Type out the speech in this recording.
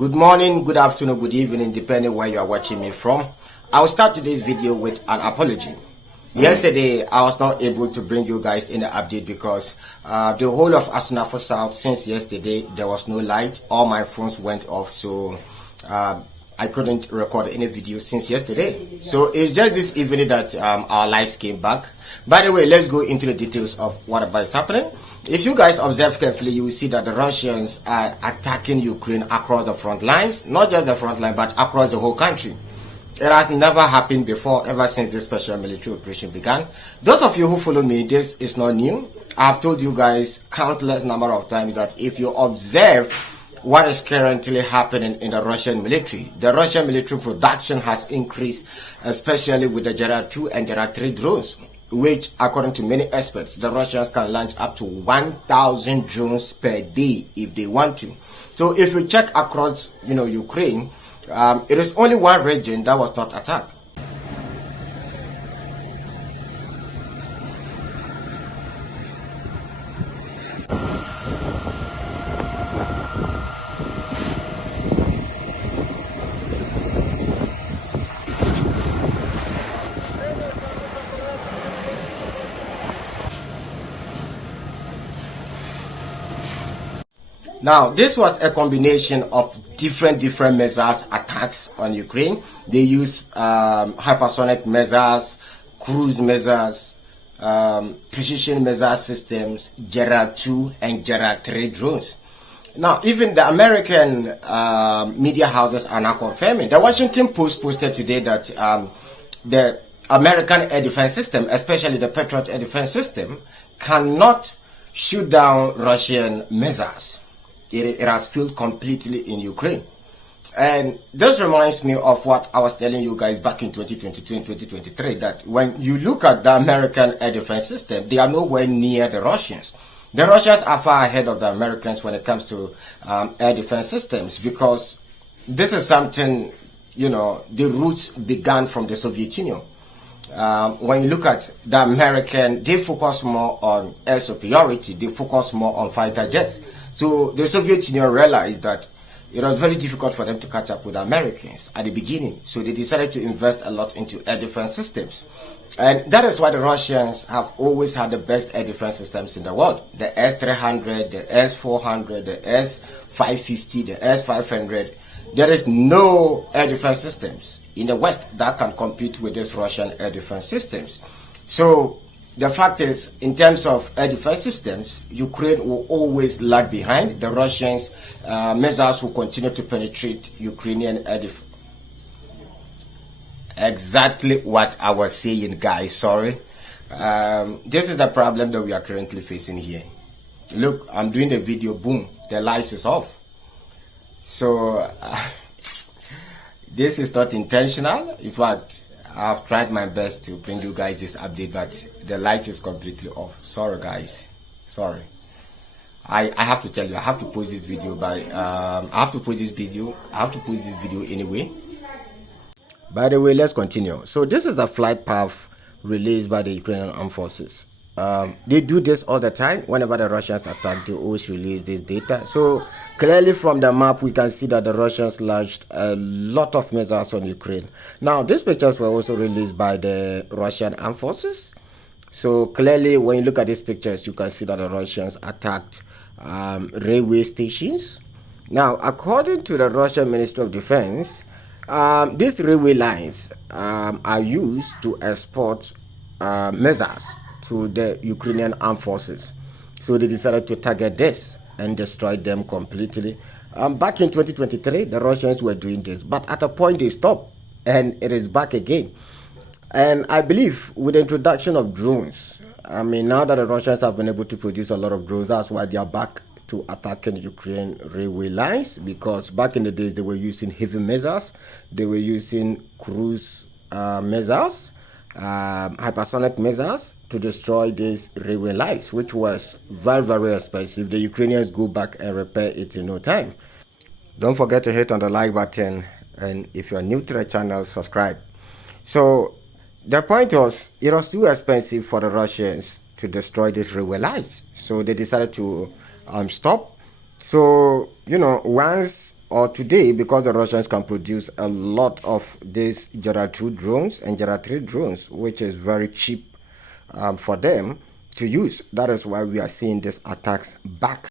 Good morning, good afternoon, good evening, depending where you are watching me from. I will start today's video with an apology. Yesterday, I was not able to bring you guys in the update because the whole of Asnafo South, since yesterday, there was no light. All my phones went off, so I couldn't record any video since yesterday. So it's just this evening that our lights came back. By the way, let's go into the details of whatever is happening. If you guys observe carefully, you will see that the Russians are attacking Ukraine across the front lines, not just the front line, but across the whole country. It has never happened before, ever since this special military operation began. Those of you who follow me, this is not new. I've told you guys countless number of times that if you observe what is currently happening in the Russian military production has increased, especially with the Gerard 2 and Gerard 3 drones, which according to many experts, the Russians can launch up to 1,000 drones per day if they want to. So if you check across, Ukraine, it is only one region that was not attacked. Now, this was a combination of different missiles attacks on Ukraine. They used hypersonic missiles, cruise missiles, precision missile systems, Gerard 2 and Gerard 3 drones. Now, even the American media houses are now confirming. The Washington Post posted today that the American air defense system, especially the Patriot air defense system, cannot shoot down Russian missiles. It has failed completely in Ukraine. And this reminds me of what I was telling you guys back in 2022 and 2023, that when you look at the American air defense system, they are nowhere near the Russians. The Russians are far ahead of the Americans when it comes to air defense systems, because this is something, the roots began from the Soviet Union. When you look at the American, they focus more on air superiority, they focus more on fighter jets. So the Soviet Union realized that it was very difficult for them to catch up with the Americans at the beginning. So they decided to invest a lot into air defense systems. And that is why the Russians have always had the best air defense systems in the world. The S-300, the S-400, the S-550, the S-500. There is no air defense systems in the West that can compete with these Russian air defense systems. So the fact is, in terms of air defense systems, Ukraine will always lag behind. The Russians' missiles will continue to penetrate Ukrainian air defense. Exactly what I was saying, guys. Sorry. This is the problem that we are currently facing here. Look, I'm doing the video. Boom, the lights is off. So this is not intentional. In fact, I've tried my best to bring you guys this update, but the light is completely off. Sorry, guys. Sorry. I have to tell you, I have to post this video I have to post this video anyway. By the way, let's continue. So this is a flight path released by the Ukrainian armed forces. They do this all the time. Whenever the Russians attack, they always release this data. So clearly from the map, we can see that the Russians launched a lot of missiles on Ukraine. Now, these pictures were also released by the Russian armed forces. So clearly, when you look at these pictures, you can see that the Russians attacked railway stations. Now, according to the Russian Ministry of Defense, these railway lines are used to export missiles to the Ukrainian armed forces. So they decided to target this and destroy them completely. Back in 2023, the Russians were doing this, but at a point they stopped, and it is back again. And I believe with the introduction of drones, now that the Russians have been able to produce a lot of drones, that's why they are back to attacking Ukraine railway lines, because back in the days they were using heavy missiles, they were using cruise missiles, hypersonic missiles to destroy these railway lines, which was very expensive. The Ukrainians go back and repair it in no time. Don't forget to hit on the like button, and if you're new to the channel, subscribe. So the point was, it was too expensive for the Russians to destroy these railway lines, so they decided to stop. So once or today, because the Russians can produce a lot of these Gerald 2 drones and Gerald 3 drones, which is very cheap for them to use. That is why we are seeing these attacks back.